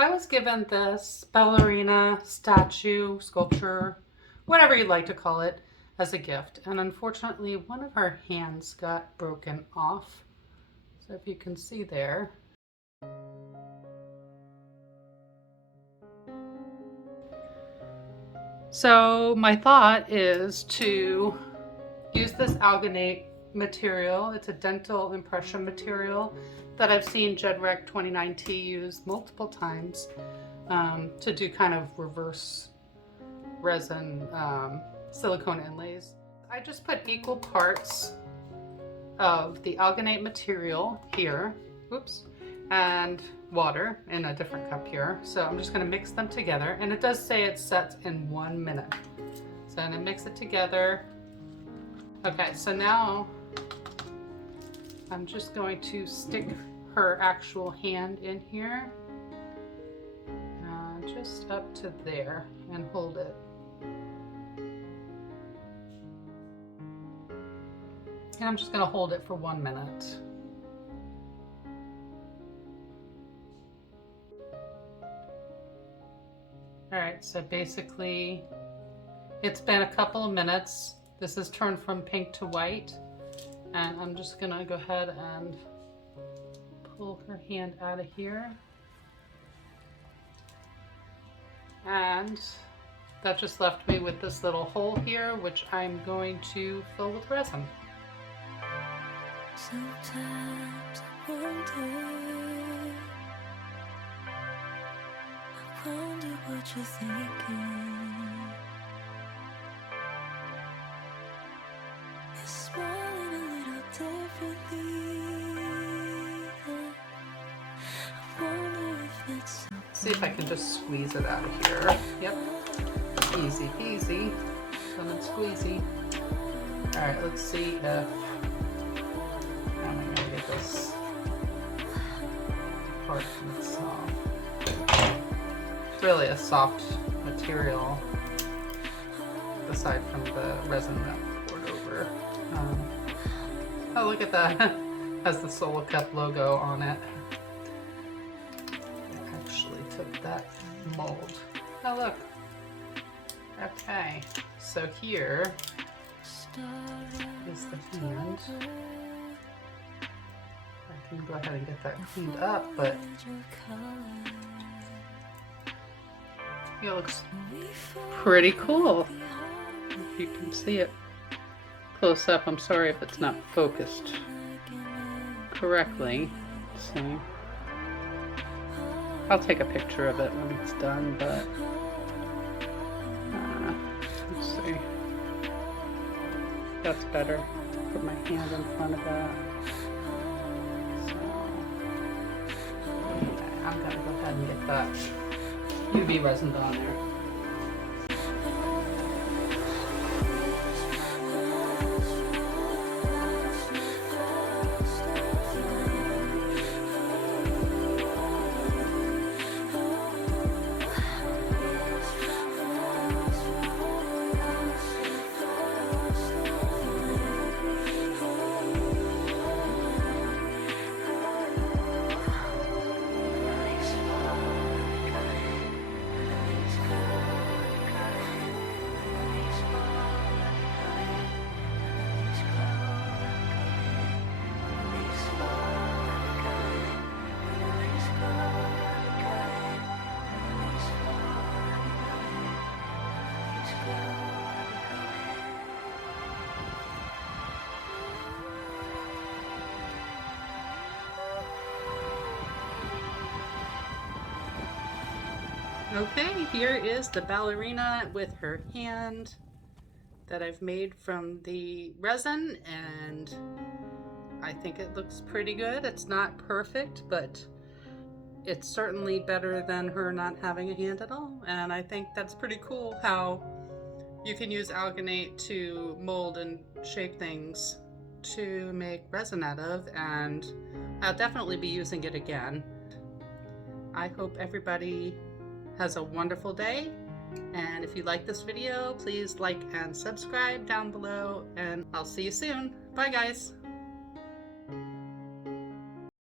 I was given this ballerina statue, sculpture, whatever you'd like to call it, as a gift. And unfortunately, one of her hands got broken off. So if you can see there. So my thought is to use this alginate material. It's a dental impression material that I've seen Jedrec 29T use multiple times to do kind of reverse resin silicone inlays. I just put equal parts of the alginate material here, oops, and water in a different cup here. So I'm just going to mix them together, and it does say it sets in 1 minute. So I'm going to mix it together. Okay, so now I'm just going to stick her actual hand in here, just up to there, and hold it. And I'm just going to hold it for 1 minute. All right, so basically it's been a couple of minutes. This has turned from pink to white, and I'm just gonna go ahead and pull her hand out of here. And that just left me with this little hole here, which I'm going to fill with resin. Sometimes I wonder what you're thinking. You're smiling a little differently. I wonder if it's see if I can just squeeze it out of here. Yep. Easy peasy. Lemon squeezy. Alright, let's see if I'm gonna get this part from itself. It's really a soft material aside from the resin that poured over. Oh, look at that. It has the Solo Cup logo on it. I actually took that mold. Oh, look. Okay, so here is the hand. I can go ahead and get that cleaned up, but it looks pretty cool. If you can see it close up. I'm sorry if it's not focused correctly. So I'll take a picture of it when it's done, but let's see. That's better. Put my hand in front of that. So I'm gonna go ahead and get that UV resin on there. Okay, here is the ballerina with her hand that I've made from the resin, and I think it looks pretty good. It's not perfect, but it's certainly better than her not having a hand at all. And I think that's pretty cool how you can use alginate to mold and shape things to make resin out of, and I'll definitely be using it again. I hope everybody has a wonderful day, and if you like this video, please like and subscribe down below, and I'll see you soon. Bye guys.